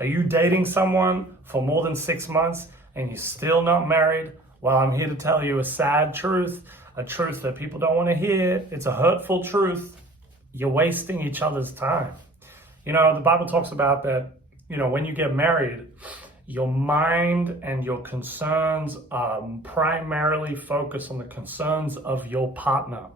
Are you dating someone for more than 6 months and you're still not married? Well, I'm here to tell you a sad truth, a truth that people don't want to hear. It's a hurtful truth. You're wasting each other's time. You know, the Bible talks about that, you know, when you get married, your mind and your concerns are primarily focused on the concerns of your partner.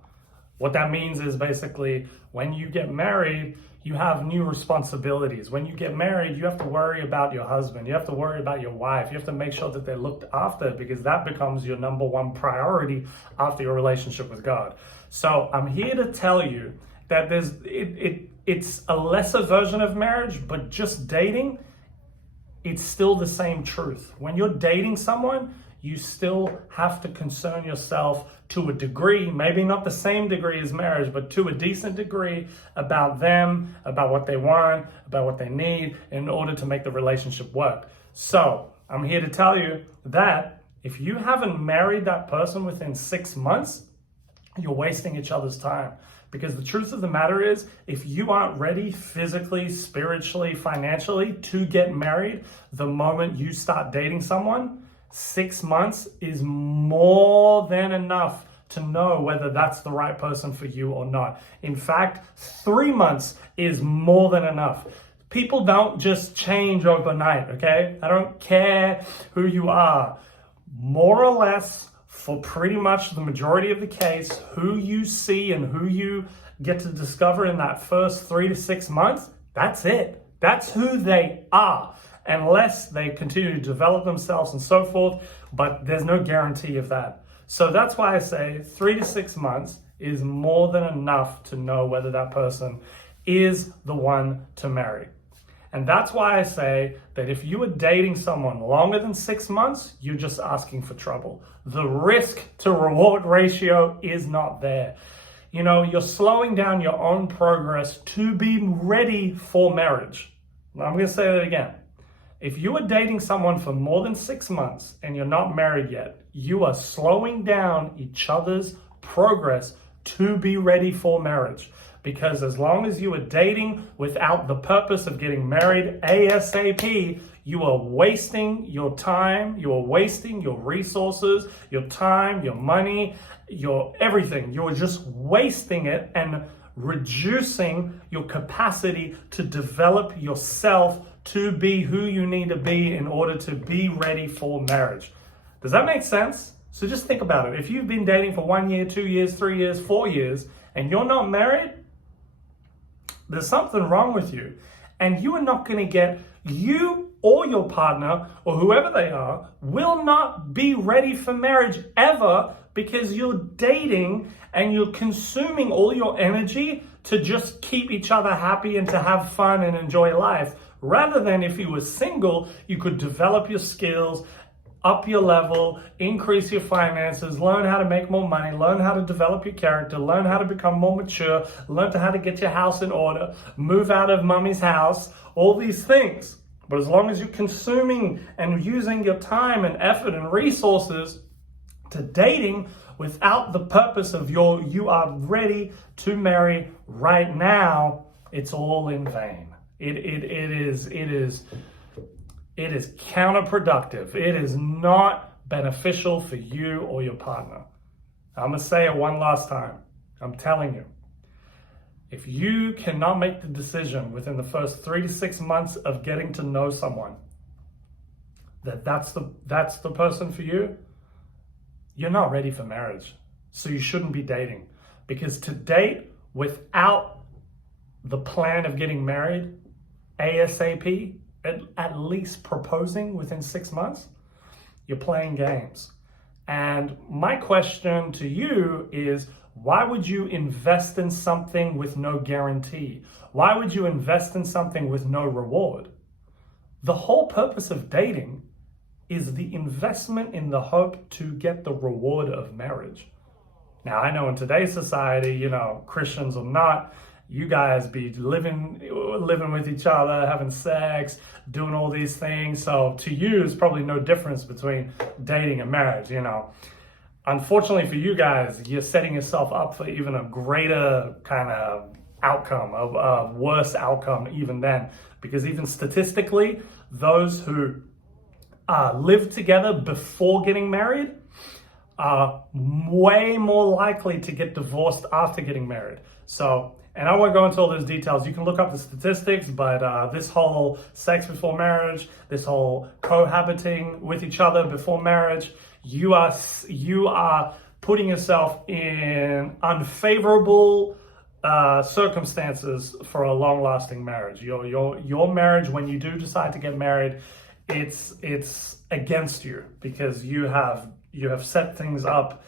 What that means is basically when you get married, you have new responsibilities. When you get married, you have to worry about your husband. You have to worry about your wife. You have to make sure that they're looked after, because that becomes your number one priority after your relationship with God. So I'm here to tell you that it's a lesser version of marriage, but just dating, it's still the same truth. When you're dating someone, you still have to concern yourself to a degree, maybe not the same degree as marriage, but to a decent degree about them, about what they want, about what they need in order to make the relationship work. So I'm here to tell you that if you haven't married that person within 6 months, you're wasting each other's time. Because the truth of the matter is, if you aren't ready physically, spiritually, financially to get married, the moment you start dating someone, 6 months is more than enough to know whether that's the right person for you or not. In fact, 3 months is more than enough. People don't just change overnight, okay? I don't care who you are. More or less, for pretty much the majority of the case, who you see and who you get to discover in that first 3 to 6 months, that's it. That's who they are, unless they continue to develop themselves and so forth, but there's no guarantee of that. So that's why I say 3 to 6 months is more than enough to know whether that person is the one to marry. And that's why I say that if you are dating someone longer than 6 months, you're just asking for trouble. The risk to reward ratio is not there. You know, you're slowing down your own progress to be ready for marriage. Now, I'm going to say that again. If you are dating someone for more than 6 months and you're not married yet, you are slowing down each other's progress to be ready for marriage. Because as long as you are dating without the purpose of getting married ASAP, you are wasting your time, you are wasting your resources, your time, your money, your everything. You are just wasting it and reducing your capacity to develop yourself to be who you need to be in order to be ready for marriage. Does that make sense? So just think about it. If you've been dating for 1 year, 2 years, 3 years, 4 years, and you're not married, there's something wrong with you. And you are not going to get, you or your partner or whoever they are will not be ready for marriage ever, because you're dating and you're consuming all your energy to just keep each other happy and to have fun and enjoy life. Rather than if you were single, you could develop your skills, up your level, increase your finances, learn how to make more money, learn how to develop your character, learn how to become more mature, learn how to get your house in order, move out of mommy's house, all these things. But as long as you're consuming and using your time and effort and resources to dating without the purpose of you are ready to marry right now, it's all in vain. It is counterproductive. It is not beneficial for you or your partner. I'm going to say it one last time. I'm telling you, if you cannot make the decision within the first 3 to 6 months of getting to know someone that's the person for you, you're not ready for marriage. So you shouldn't be dating. Because to date without the plan of getting married ASAP, at least proposing within 6 months, you're playing games. And my question to you is, why would you invest in something with no guarantee? Why would you invest in something with no reward? The whole purpose of dating is the investment in the hope to get the reward of marriage. Now, I know in today's society, you know, Christians or not, you guys be living with each other, having sex, doing all these things. So to you, it's probably no difference between dating and marriage, you know. Unfortunately for you guys, you're setting yourself up for even a greater kind of outcome, a worse outcome even then. Because even statistically, those who live together before getting married are way more likely to get divorced after getting married. So, and I won't go into all those details. You can look up the statistics, but this whole sex before marriage, this whole cohabiting with each other before marriage, you are putting yourself in unfavorable circumstances for a long-lasting marriage. Your marriage, when you do decide to get married, it's against you, because you have set things up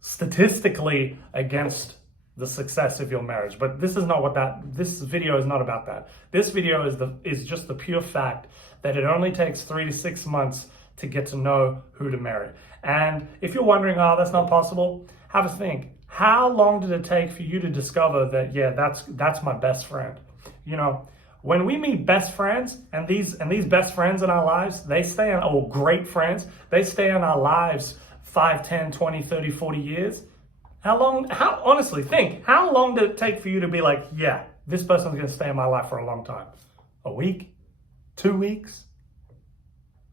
statistically against the success of your marriage. But this is not what this video is not about that. This video is just the pure fact that it only takes 3 to 6 months to get to know who to marry. And if you're wondering, oh, that's not possible, have a think. How long did it take for you to discover that, yeah, that's my best friend? You know, when we meet best friends, and these best friends in our lives, they stay on, or great friends, they stay in our lives 5, 10, 20, 30, 40 years. Honestly, think, how long did it take for you to be like, yeah, this person's going to stay in my life for a long time? A week? 2 weeks?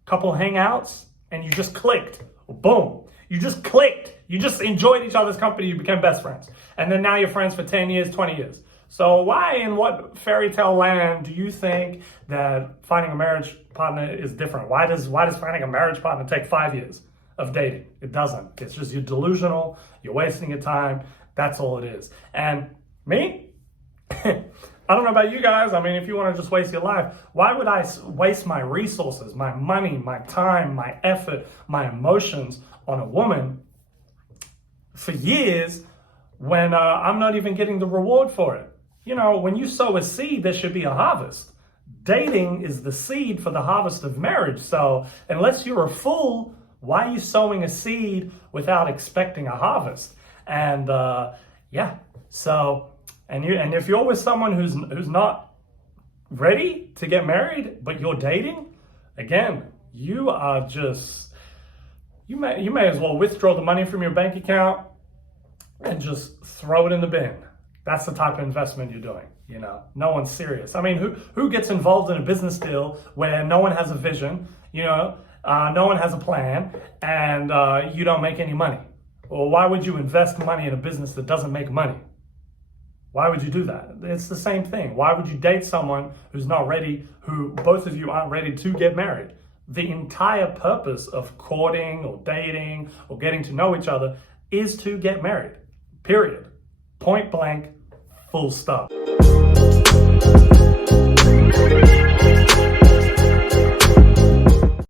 Couple hangouts? And you just clicked. Boom. You just clicked. You just enjoyed each other's company. You became best friends. And then now you're friends for 10 years, 20 years. So why, in what fairy tale land, do you think that finding a marriage partner is different? Why does finding a marriage partner take 5 years of dating? It doesn't. It's just you're delusional. You're wasting your time. That's all it is. And me, I don't know about you guys. I mean, if you want to just waste your life, why would I waste my resources, my money, my time, my effort, my emotions on a woman for years when I'm not even getting the reward for it? You know, when you sow a seed, there should be a harvest. Dating is the seed for the harvest of marriage. So unless you're a fool, why are you sowing a seed without expecting a harvest? And yeah, so and if you're with someone who's not ready to get married, but you're dating, again, you are just you may as well withdraw the money from your bank account and just throw it in the bin. That's the type of investment you're doing. You know, no one's serious. I mean, who gets involved in a business deal where no one has a vision, you know, no one has a plan, and you don't make any money? Well, why would you invest money in a business that doesn't make money? Why would you do that? It's the same thing. Why would you date someone who's not ready, who both of you aren't ready to get married? The entire purpose of courting or dating or getting to know each other is to get married. Period. Point blank, full stop.